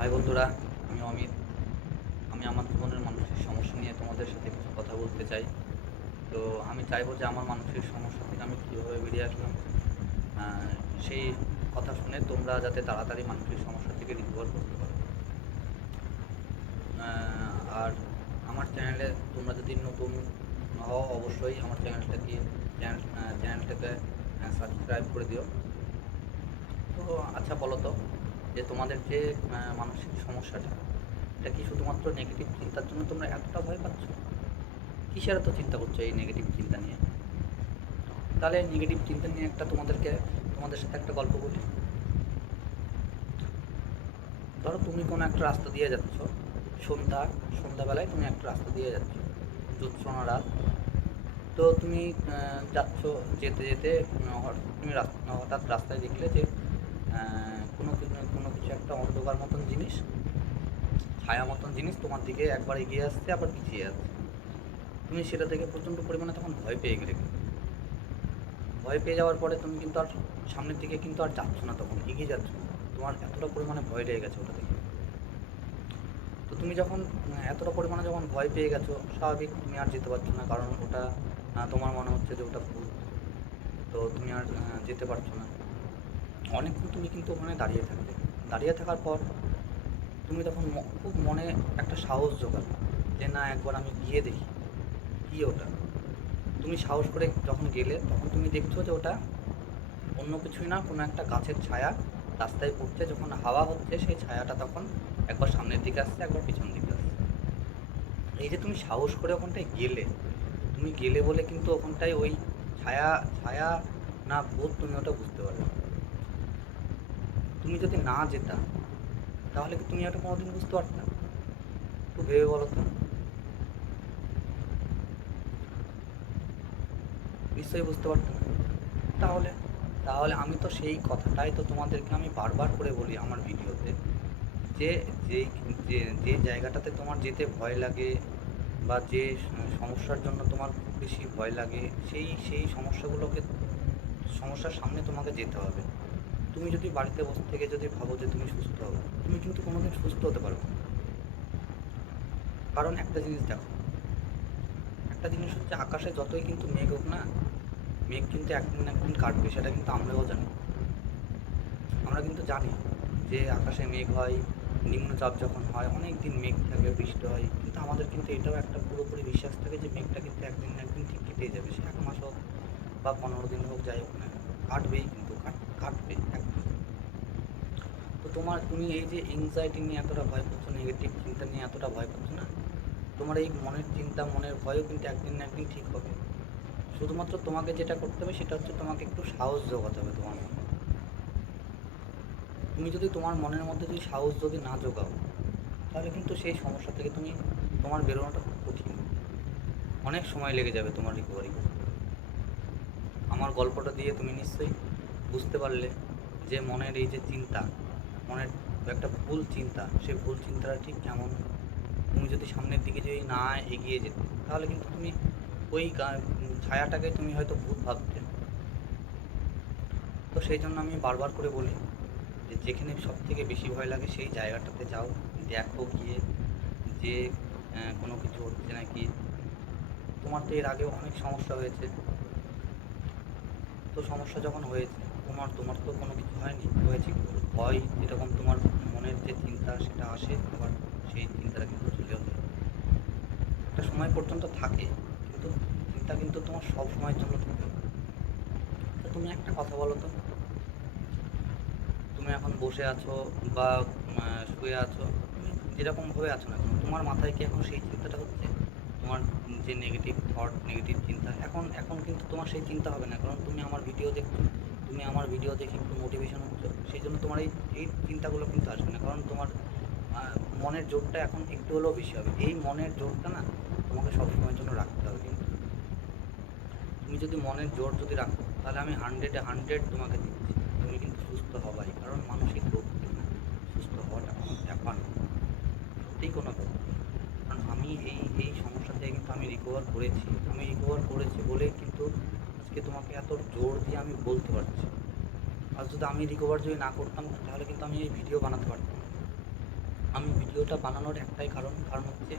High বন্ধুরা, আমি অমিত। আমি আমার জীবনের মানসিক সমস্যা নিয়ে তোমাদের সাথে কিছু কথা বলতে চাই। তো আমি চাইবো যে আমার মানসিক সমস্যা থেকে আমি কীভাবে বেরিয়ে আসলাম, আহ, সেই কথা শুনে তোমরা যাতে তাড়াতাড়ি মানসিক সমস্যা থেকে রিকভার করতে পারো। আর আমার চ্যানেলে তোমরা যদি নতুন হও, অবশ্যই আমার চ্যানেলটাকে সাবস্ক্রাইব করে দিও। তো আচ্ছা, বলো তো যে তোমাদের যে মানসিক সমস্যাটা, এটা কি শুধুমাত্র নেগেটিভ চিন্তার জন্য তোমরা এতটা ভয় পাচ্ছ? কিসের এত চিন্তা করছো এই নেগেটিভ চিন্তা নিয়ে? তাহলে নেগেটিভ চিন্তা নিয়ে তোমাদের সাথে একটা গল্প বলি। ধরো তুমি কোনো একটা রাস্তা দিয়ে যাচ্ছ, সন্ধ্যাবেলায় তুমি একটা রাস্তা দিয়ে যাচ্ছ, জ্যোৎস্না রাত। তো তুমি যাচ্ছ, যেতে যেতে তুমি হঠাৎ রাস্তায় দেখলে যে কোনো কিছু একটা অন্ধকার মতন জিনিস, ছায়া মতন জিনিস তোমার দিকে একবার এগিয়ে আসছে, আবার পিছিয়ে আসছে। তুমি সেটা থেকে প্রচণ্ড পরিমাণে তখন ভয় পেয়ে গেলে। ভয় পেয়ে যাওয়ার পরে তুমি কিন্তু আর সামনের দিকে কিন্তু আর যাচ্ছ না, তখন এগিয়ে যাচ্ছ না। তোমার এতটা পরিমাণে ভয় লেগে গেছে ওটা দেখে। তো তুমি যখন এতটা পরিমাণে যখন ভয় পেয়ে গেছো, স্বাভাবিক তুমি আর যেতে পারছো না, কারণ ওটা তোমার মনে হচ্ছে যে ওটা ভূত। তো তুমি আর যেতে পারছো না। অনেকক্ষণ তুমি কিন্তু ওখানে দাঁড়িয়ে থাকার পর তুমি তখন খুব মনে একটা সাহস জোগাড়, যে না, একবার আমি গিয়ে দেখি কী ওটা। তুমি সাহস করে যখন গেলে, তখন তুমি দেখছো যে ওটা অন্য কিছুই না, কোনো একটা গাছের ছায়া রাস্তায় পড়ছে। যখন হাওয়া হচ্ছে, সেই ছায়াটা তখন একবার সামনের দিকে আসছে, একবার পিছন দিকে আসছে। এই যে তুমি সাহস করে ওখানটায় গেলে, তুমি গেলে বলে কিন্তু ওখানটায় ওই ছায়া ছায়া না ভূত, তুমি ওটা বুঝতে পারবে। তুমি যদি না যেতা, তাহলে কি তুমি ওটা কোনোদিন বুঝতে পারতে না? একটু ভেবে বলো তো। নিশ্চয়ই বুঝতে পারতে না। তাহলে তাহলে আমি তো সেই কথাটাই তো তোমাদেরকে আমি বারবার করে বলি আমার ভিডিওতে, যে যেই যে যে জায়গাটাতে তোমার যেতে ভয় লাগে, বা যে সমস্যার জন্য তোমার খুব বেশি ভয় লাগে, সেই সমস্যার সামনে তোমাকে যেতে হবে। তুমি যদি বাড়িতে বসে থেকে যদি ভাবো যে তুমি সুস্থ হবে, তুমি কিন্তু কোনোদিন সুস্থ হতে পারবে না। কারণ একটা জিনিস হচ্ছে, আকাশে যতই কিন্তু মেঘ হোক না, মেঘ কিন্তু একদিন না একদিন কাটবে। সেটা কিন্তু আমরা কিন্তু জানি যে আকাশে মেঘ হয়, নিম্নচাপ যখন হয় অনেক দিন মেঘ থাকে, বৃষ্টি হয়, কিন্তু আমাদের কিন্তু এটাও একটা পুরোপুরি বিশ্বাস থাকে যে মেঘটা কিন্তু একদিন না একদিন ঠিক কেটেই যাবে। সে 1 মাস হোক বা 15 দিন হোক, যাই হোক না কেন, কাটবেই, কিন্তু কাটবে একদিন। তো তুমি এই যে এংজাইটি নিয়ে এতটা ভয় পাচ্ছ, নেগেটিভ চিন্তা নিয়ে এতটা ভয় পাচ্ছ না, তোমার এই মনের চিন্তা, মনের ভয়ও কিন্তু একদিন না একদিন ঠিক হবে। শুধুমাত্র তোমাকে যেটা করতে হবে, সেটা হচ্ছে তোমাকে একটু সাহস জোগাতে হবে তোমার মনে। তুমি যদি তোমার মনের মধ্যে যদি সাহস যদি না জোগাও, তাহলে কিন্তু সেই সমস্যা থেকে তোমার বেরোনোটা খুব কঠিন। অনেক সময় লেগে যাবে তোমার রিকভারি করতে। আমার গল্পটা দিয়ে তুমি নিশ্চয়ই বুঝতে পারলে যে মনের এই যে চিন্তা, মনের একটা ভুল চিন্তা, সেই ভুল চিন্তাটা ঠিক কেমন। তুমি যদি সামনের দিকে যদি না এগিয়ে যেতে, তাহলে কিন্তু তুমি ওই ছায়াটাকে তুমি হয়তো ভূত ভাবতে। তো সেই জন্য আমি বারবার করে বলি যে যেখানে সব থেকে বেশি ভয় লাগে সেই জায়গাটাতে যাও, দেখো গিয়ে যে কোনো কিছু হচ্ছে নাকি। তোমার তো এর আগেও অনেক সমস্যা হয়েছে। তো সমস্যা যখন হয়েছে, তোমার তো কোনো কিছু হয়নি, হয়েছে কি করে? ভয় যেরকম তোমার মনের যে চিন্তা সেটা আসে, আবার সেই চিন্তাটা কিন্তু চলেও যায়। একটা সময় পর্যন্ত থাকে, কিন্তু চিন্তা কিন্তু তোমার সব সময়ের জন্য থাকে। তো তুমি একটা কথা বলো তো, তুমি এখন বসে আছো বা শুয়ে আছো, তুমি যেরকমভাবে আছো না কেন, তোমার মাথায় কি এখন সেই চিন্তাটা হচ্ছে? তোমার যে নেগেটিভ থট, নেগেটিভ চিন্তা, এখন এখন কিন্তু তোমার সেই চিন্তা হবে না, কারণ তুমি আমার ভিডিও দেখছো। তুমি আমার ভিডিও দেখে একটু মোটিভেশন হচ্ছো, সেই জন্য তোমার এই এই চিন্তাগুলো কিন্তু আসবে না, কারণ তোমার মনের জোরটা এখন একটু হলেও বেশি হবে। এই মনের জোরটা না তোমাকে সবসময়ের জন্য রাখতে হবে। কিন্তু তুমি যদি মনের জোর যদি রাখো, তাহলে আমি 100-এ 100 তোমাকে দিচ্ছি, তুমি কিন্তু সুস্থ হবাই। কারণ মানসিক রোগ থেকে না, সুস্থ হওয়াটা কোনো ব্যাপার না, সত্যিই কোনো ব্যাপার না। কারণ আমি এই সমস্যা থেকে কিন্তু আমি রিকভার করেছি বলেই কিন্তু আজকে তোমাকে এত জোর দিয়ে আমি বলতে পারছি। আর যদি আমি রিকভার যদি না করতাম, তাহলে কিন্তু আমি এই ভিডিও বানাতে পারতাম না। ভিডিওটা বানানোর একটাই কারণ হচ্ছে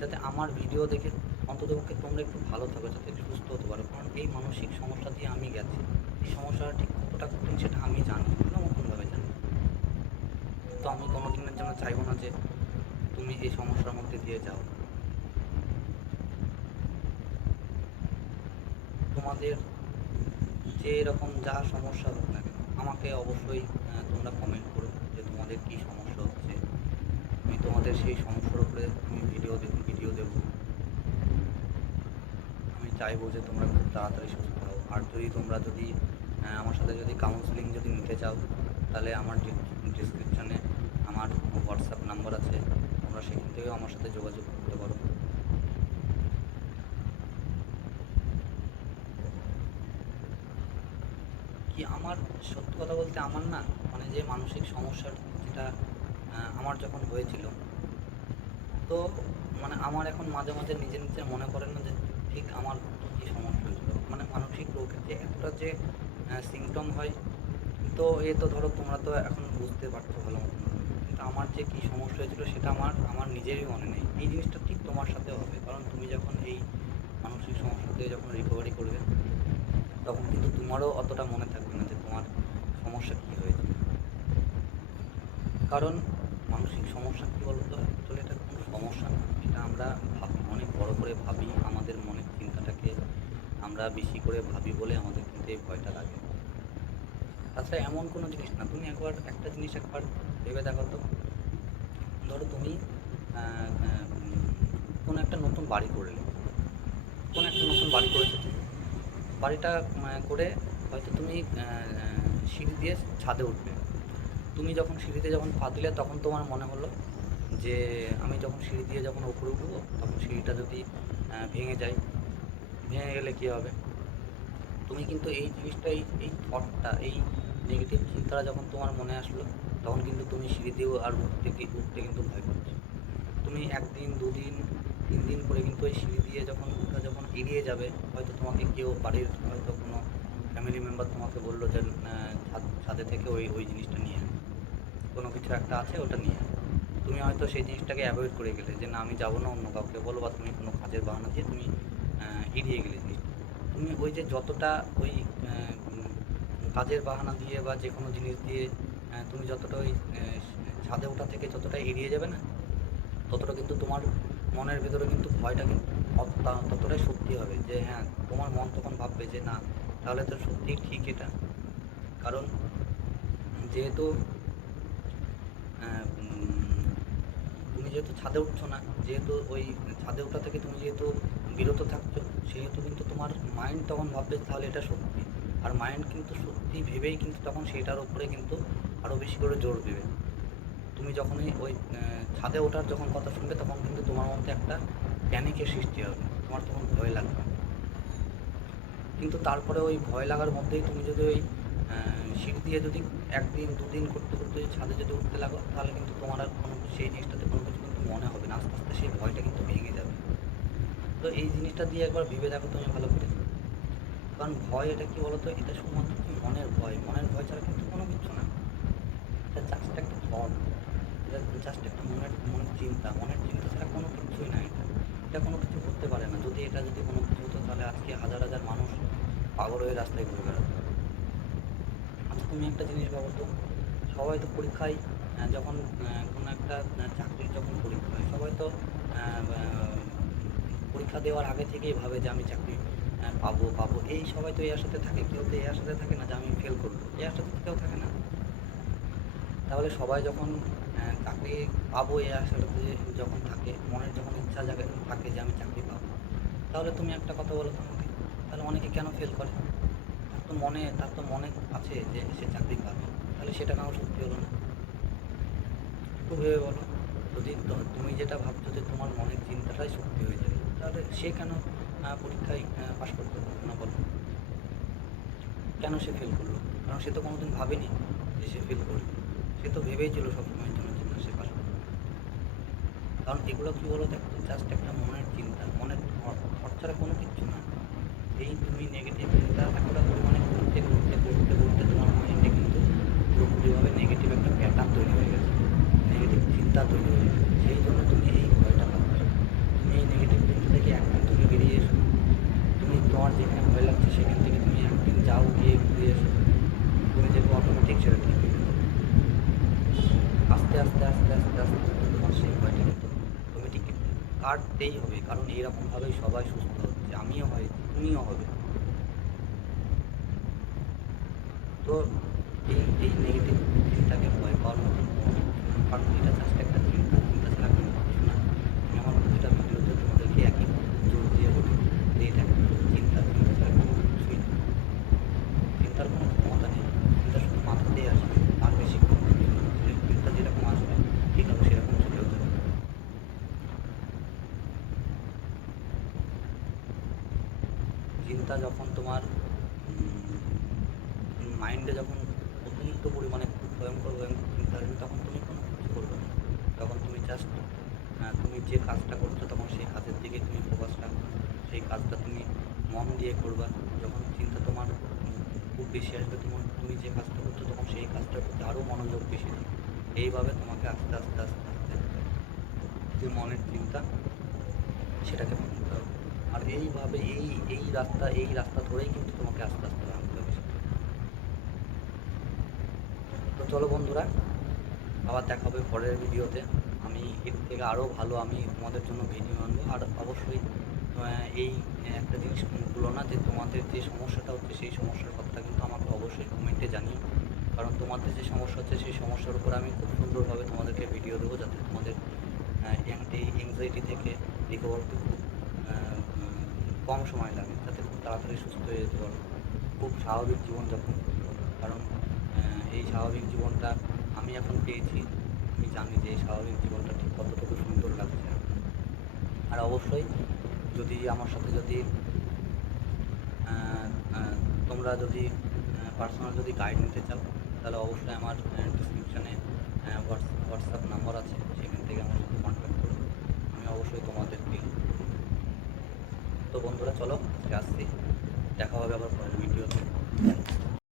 যাতে আমার ভিডিও দেখে অন্ততপক্ষে তোমরা একটু ভালো থাকো, যাতে একটু সুস্থ হতে পারো। কারণ এই মানসিক সমস্যা দিয়ে আমি গেছি। এই সমস্যাটা ঠিক কতটা কঠিন সেটা আমি জানি, ভালো মতনভাবে জানি। তো আমি কোনো দিনের জন্য চাইবো না যে তুমি এই সমস্যার মধ্যে দিয়ে যাও। তোমাদের যে এরকম যা সমস্যা হোক না কেন, আমাকে অবশ্যই তোমরা কমেন্ট করো যে তোমাদের কী সমস্যা হচ্ছে। আমি তোমাদের সেই সমস্যার উপরে আমি ভিডিও দেবো। আমি চাইবো যে তোমরা খুব তাড়াতাড়ি সুস্থ হও। আর তোমরা যদি আমার সাথে যদি কাউন্সেলিং যদি নিতে চাও, তাহলে আমার ডিসক্রিপশানে আমার হোয়াটসঅ্যাপ নাম্বার আছে, তোমরা সেখান থেকেও আমার সাথে যোগাযোগ করতে পারো। কি আমার সত্যি কথা বলতে আমার না, মানে যে মানসিক সমস্যার যেটা আমার যখন হয়েছিল, তো মানে আমার এখন মাঝে মাঝে নিজে মনে পড়ে না যে ঠিক আমার কী সমস্যা হয়েছিল। মানে মানসিক রোগের যে এতটা যে সিমটম হয়, তো তো ধরো তোমরা তো এখন বুঝতে পারছো ভালো মতন, কিন্তু আমার যে কী সমস্যা হয়েছিল সেটা আমার নিজেরই মনে নেই। এই জিনিসটা ঠিক তোমার সাথে হবে, কারণ তুমি যখন এই মানসিক সমস্যা থেকে যখন রিকভারি করবে, তখন কিন্তু তোমারও অতটা মনে থাকবে না যে তোমার সমস্যা কী হয়েছে। কারণ মানসিক সমস্যা কী বলতো, অ্যাকচুয়ালি এটা কোনো সমস্যা না, এটা আমরা ভাবি, অনেক বড় করে ভাবি, আমাদের মনের চিন্তাটাকে আমরা বেশি করে ভাবি বলে আমাদের কিন্তু এই ভয়টা লাগে। তাছাড়া এমন কোনো জিনিস না। তুমি একটা জিনিস একবার ভেবে দেখো তো, ধরো তুমি কোনো একটা নতুন বাড়ি করলে, করেছো তুমি, বাড়িটা করে হয়তো তুমি সিঁড়ি দিয়ে ছাদে উঠবে। তুমি যখন সিঁড়িতে পা দিলে, তখন তোমার মনে হলো যে আমি যখন সিঁড়ি দিয়ে যখন উপরে উঠবো, তখন সিঁড়িটা যদি ভেঙে গেলে কী হবে। তুমি কিন্তু এই জিনিসটা, এই থটটা, এই নেগেটিভ চিন্তাটা যখন তোমার মনে আসলো, তখন কিন্তু তুমি সিঁড়ি দিয়েও আর উঠতে কিন্তু ভয় করছো। তুমি 1 দিন 2 দিন 3 দিন করে কিন্তু ওই সিঁড়ি দিয়ে যখন এড়িয়ে যাবে, হয়তো তোমাকে কেউ বাড়ির হয়তো কোনো ফ্যামিলি মেম্বার তোমাকে বললো যে ছাদে থেকে ওই জিনিসটা নিয়ে আয়, কোনো কিছু একটা আছে ওটা নিয়ে আয়। তুমি হয়তো সেই জিনিসটাকে অ্যাভয়েড করে গেলে যে না আমি যাবো না, অন্য কাউকে বলো, বা তুমি কোনো কাজের বাহানা দিয়ে তুমি এড়িয়ে গেলে জিনিসটা। তুমি ওই যে যতটা ওই কাজের বাহানা দিয়ে বা যে কোনো জিনিস দিয়ে তুমি যতটা ওই ছাদে ওঠা থেকে যতটা এড়িয়ে যাবে না, ততটা কিন্তু তোমার মনের ভেতরে কিন্তু ভয়টা কিন্তু ততটাই সত্যি হবে। যে হ্যাঁ, তোমার মন তখন ভাববে যে না, তাহলে তো সত্যিই ঠিক এটা। কারণ যেহেতু তুমি যেহেতু ছাদে উঠছো না, যেহেতু ওই ছাদে ওঠা থেকে তুমি যেহেতু বিরত থাকছো, সেহেতু কিন্তু তোমার মাইন্ড তখন ভাববে তাহলে এটা সত্যি। আর মাইন্ড কিন্তু সত্যি ভেবেই কিন্তু তখন সেটার উপরে কিন্তু আরও বেশি করে জোর দেবে। তুমি যখনই ওই ছাদে ওঠার যখন কথা শুনবে, তখন কিন্তু তোমার মধ্যে একটা প্যানিকের সৃষ্টি হবে, তোমার তখন ভয় লাগবে। কিন্তু তারপরে ওই ভয় লাগার মধ্যেই তুমি যদি ওই সিঁড়ি দিয়ে যদি 1 দিন 2 দিন করতে করতে ছাদে যদি উঠতে লাগো, তাহলে কিন্তু তোমার আর কোনো সেই জিনিসটাতে কোনো কিছু কিন্তু মনে হবে না। আস্তে আস্তে সেই ভয়টা কিন্তু ভেঙে যাবে। তো এই জিনিসটা দিয়ে একবার ভেবে দেখো তুমি ভালো করে। কারণ ভয় এটা কী বলো তো, এটা শুধুমাত্র কি মনের ভয় ছাড়া কিন্তু কোনো কিছু না। এটা জাস্ট একটা থট, এটা জাস্ট একটা মনের চিন্তা ছাড়া কোনো কিছুই না। এটা কোনো কিছু করতে পারে না। যদি কোনো কিছু হতো, তাহলে আজকে হাজার হাজার মানুষ পাগল হয়ে রাস্তায় ঘুরে বেড়াতো। আচ্ছা, তুমি একটা জিনিস ভাবো তো, সবাই তো পরীক্ষায় যখন কোনো একটা চাকরির যখন পরীক্ষা হয়, সবাই তো পরীক্ষা দেওয়ার আগে থেকেই ভাবে যে আমি চাকরি পাবো। সবাই তো এই আশাতে থাকে। কেউ তো এই আশাতে থাকে না যে আমি ফেল করবো, এই আশাতে কেউ থাকে না। তাহলে সবাই যখন চাকরি পাবো এই আশাটাতে যখন থাকে, মনের যখন ইচ্ছা থাকে যে আমি চাকরি পাবো, তাহলে তুমি একটা কথা বলো তো আমাকে, তাহলে অনেকে কেন ফেল করে? তার তো মনে আছে যে সে চাকরি পাবে, তাহলে সেটা কেন সত্যি হলো না? একটু ভেবে বলো। যদি তুমি যেটা ভাবছো যে তোমার মনের চিন্তাটাই সত্যি হয়ে যাবে, তাহলে সে কেন পরীক্ষায় পাশ করতে পারবে না বলো? কেন সে ফেল করলো? কারণ সে তো কোনোদিন ভাবেনি যে সে ফেল করবে। সে তো ভেবেই ছিল সবসময়ের জন্য যে না, সে পাশ করবে। কারণ এগুলো কী বলো তো, জাস্ট একটা মনের চিন্তা, মনের থট ছাড়া কোনো কিচ্ছু না। এই তুমি নেগেটিভ চিন্তা এতটা পরিমাণে করতে তোমার মাইন্ডে কিন্তু পুরোপুরিভাবে নেগেটিভ একটা প্যাটার্ন তৈরি হয়ে গেছে। নেগেটিভ চিন্তা চিন্তা তৈরি হয়ে যাবে। সেই জন্য তুমি এই ভয়টা পাচ্ছ। তুমি এই নেগেটিভ চিন্তা থেকে একদিন তুমি বেরিয়ে এসো। তুমি তোমার যেখানে ভয় লাগছে সেখান থেকে তুমি একদিন যাও, গিয়ে ঘুরে এসো, তুমি দেখবে অটোমেটিক সেটা ঠিক হয়ে যাবে। আস্তে আস্তে আস্তে আস্তে আস্তে তোমার সেই ভয়টা কিন্তু অটোমেটিক কাটতেই হবে, কারণ এইরকমভাবেই সবাই সুস্থ হচ্ছে। আমিও হয়েছি, তুমিও হবে। তো এই নেগেটিভ চিন্তাকে ভয় পাওয়ার মতন কোনো কিছু না, কারণ এটা জাস্ট একটা চিন্তা। চিন্তা ছাড়া কোনো কিছু না। আমি আমার প্রতিটা ভিডিওতে তোমাদেরকে একই জোর দিয়ে বলি যে এটা একটা চিন্তা। চিন্তা ছাড়া কোনো কিছুই না। চিন্তার কোনো ক্ষমতা নেই। চিন্তা শুধু মাথাতেই আসবে, আর বেশি কোনো কিছু না। চিন্তা যেরকম আসবে ঠিক আছে সেরকম চলেও যাবে। চিন্তা যখন তোমার মাইন্ডে যখন অতিরিক্ত পরিমাণে খুব ভয়ঙ্কর ভয়ঙ্কর চিন্তা আসবে, তখন তুমি কোনো কিছু করবে না। তখন তুমি জাস্ট তুমি যে কাজটা করছো তখন সেই কাজের দিকে তুমি ফোকাস রাখবে, সেই কাজটা তুমি মন দিয়ে করবা। যখন চিন্তা তোমার খুব বেশি আসবে, তুমি যে কাজটা করছো তখন সেই কাজটার প্রতি আরও মনোযোগ বেশি দেবে। এইভাবে তোমাকে আস্তে আস্তে আস্তে আস্তে যে মনের চিন্তা সেটাকে ভাঙতে হবে। আর এইভাবে এই রাস্তা ধরেই কিন্তু তোমাকে আস্তে আস্তে ভাঙতে হবে। তো চলো বন্ধুরা, আবার দেখা হবে পরের ভিডিওতে। আমি এর থেকে আরও ভালো আমি তোমাদের জন্য ভিডিও আনবো। আর অবশ্যই এই একটা জিনিস ভুলো না যে তোমাদের যে সমস্যাটা হচ্ছে সেই সমস্যার কথাটা কিন্তু আমাকে অবশ্যই কমেন্টে জানিও। কারণ তোমাদের যে সমস্যা হচ্ছে সেই সমস্যার উপর আমি খুব সুন্দরভাবে তোমাদেরকে ভিডিও দেবো, যাতে তোমাদের এই এংজাইটি থেকে রিকভার করতে খুব কম সময় লাগে, যাতে খুব তাড়াতাড়ি সুস্থ হয়ে যেতে পারো, খুব স্বাভাবিক জীবনযাপন করতে পারো। কারণ এই স্বাভাবিক জীবনটা আমি এখন পেয়েছি। আমি জানি যে এই স্বাভাবিক জীবনটা ঠিক কতটুকু সুন্দর লাগছে। আর অবশ্যই যদি আমার সাথে যদি আহ, আহ, তোমরা যদি পার্সোনাল যদি গাইড নিতে চাও, তাহলে অবশ্যই আমার ডিসক্রিপশানে হোয়াটসঅ্যাপ নাম্বার আছে, সেখান থেকে আমার সাথে কন্ট্যাক্ট করো। আমি অবশ্যই তোমাদেরকে হেল্প করবো। তো বন্ধুরা চলো, আজকে আসছি। দেখা হবে আবার পরের ভিডিওতে।